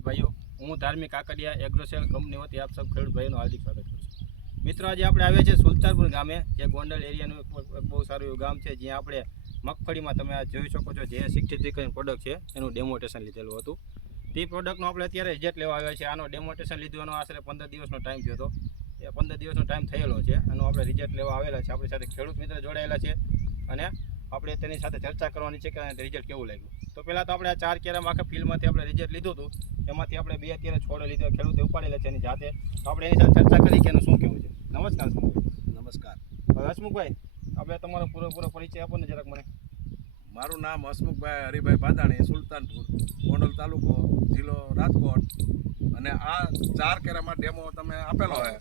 ખેડૂત ભાઈઓ, હું ધાર્મિક કાકડિયા એગ્રોસેલ કંપની વતી આપ સૌ ખેડૂત ભાઈઓનું હાર્દિક સ્વાગત કરું છું. મિત્રો, આજે આપણે આવ્યા છે સુલતાનપુર ગામે, જે ગોંડલ એરિયાનું બહુ સારું એવું ગામ છે, જ્યાં આપણે મગફળીમાં તમે આ જોઈ શકો છો, જે સિક્સટી કરીને પ્રોડક્ટ છે, એનું ડેમોટેશન લીધેલું હતું. તે પ્રોડક્ટનો આપણે અત્યારે રિઝલ્ટ લેવા આવ્યા છે આનો ડેમોટેશન લીધવાનો આશરે પંદર દિવસનો ટાઈમ થયો હતો. એ પંદર દિવસનો ટાઈમ થયેલો છે. એનું આપણે રિઝલ્ટ લેવા આવેલા છે. આપણી સાથે ખેડૂત મિત્ર જોડાયેલા છે. અને આપણે તેની સાથે ચર્ચા કરવાની છે કે રિઝલ્ટ કેવું લાગ્યું. તો પહેલાં તો આપણે આ ચાર કેરામાં આખા ફિલ્ડમાંથી આપણે રિઝલ્ટ લીધું હતું. એમાંથી આપણે બે અત્યારે છોડ લીધો ખેડૂતે ઉપાડેલા છે એની જાતે. તો આપણે એની સાથે ચર્ચા કરી કે એનું શું કેવું છે. નમસ્કાર નમસ્કાર. હસમુખભાઈ આપણે તમારો પૂરેપૂરો પરિચય આપો ને જરાક મને. મારું નામ હસમુખભાઈ હરિભાઈ ભાદાણી સુલતાનપુર ગોંડલ તાલુકો જિલ્લો રાજકોટ. અને આ ચાર કેરામાં ડેમો તમે આપેલો છે.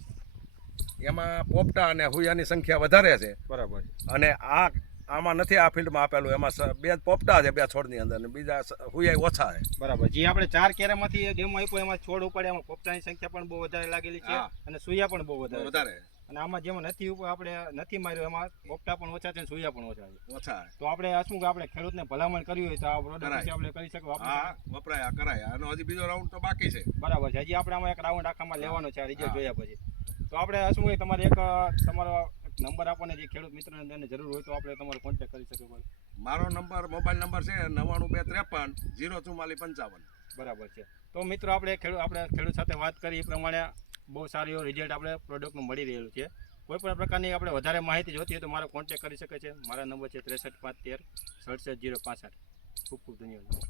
એમાં પોપટા અને હુયાની સંખ્યા વધારે છે. બરાબર. અને આ આમાં નથી આ ફિલ્ડમાં આપેલું એમાં બે પોપટા છે બે છોડની અંદર અને બીજા હુયાય ઓછા છે. બરાબર. જે આપણે ચાર કેરામાંથી ડેમો આપ્યો એમાં છોડ ઉપાડે એમાં પોપટાની સંખ્યા પણ બહુ વધારે લાગેલી છે અને સુયા પણ બહુ વધારે વધારે. અને આમાં જેમાં નથી આપણે નથી માર્યો એમાં પોપટા પણ ઓછા છે અને સુયા પણ ઓછા છે. ઓછા તો આપણે હસમુખ આપણે ખેડૂતને ભલામણ કરવી હોય તો આ પ્રોડક્ટ આપણે કરી શકીએ વાપરી હા વપરાય આ કરાય. આનો હજી બીજો રાઉન્ડ તો બાકી છે. બરાબર છે. હજી આપણે આમાં એક રાઉન્ડ આખામાં લેવાનો છે આ રિઝલ્ટ જોયા પછી. તો આપણે હસમુખ તમારે એક તમારો નંબર આપો ને જે ખેડૂત મિત્રને જરૂર હોય તો આપણે તમારો કોન્ટેક્ટ કરી શકીએ ભાઈ. મારો નંબર મોબાઈલ નંબર છે નવ્વાણું બે ત્રેપન જીરો ચુમ્માલીસ પંચાવન. બરાબર છે. તો મિત્રો આપણે ખેડૂત આપણે ખેડૂત સાથે વાત કરી એ પ્રમાણે બહુ સારું એવું રિઝલ્ટ આપણે પ્રોડક્ટનું મળી રહેલું છે. કોઈ પણ પ્રકારની આપણે વધારે માહિતી જોતી હોય તો મારો કોન્ટેક્ટ કરી શકે છે. મારા નંબર છે ત્રેસઠ પાંચ તેર સડસઠ જીરો પાસઠ. ખૂબ ખૂબ ધન્યવાદ.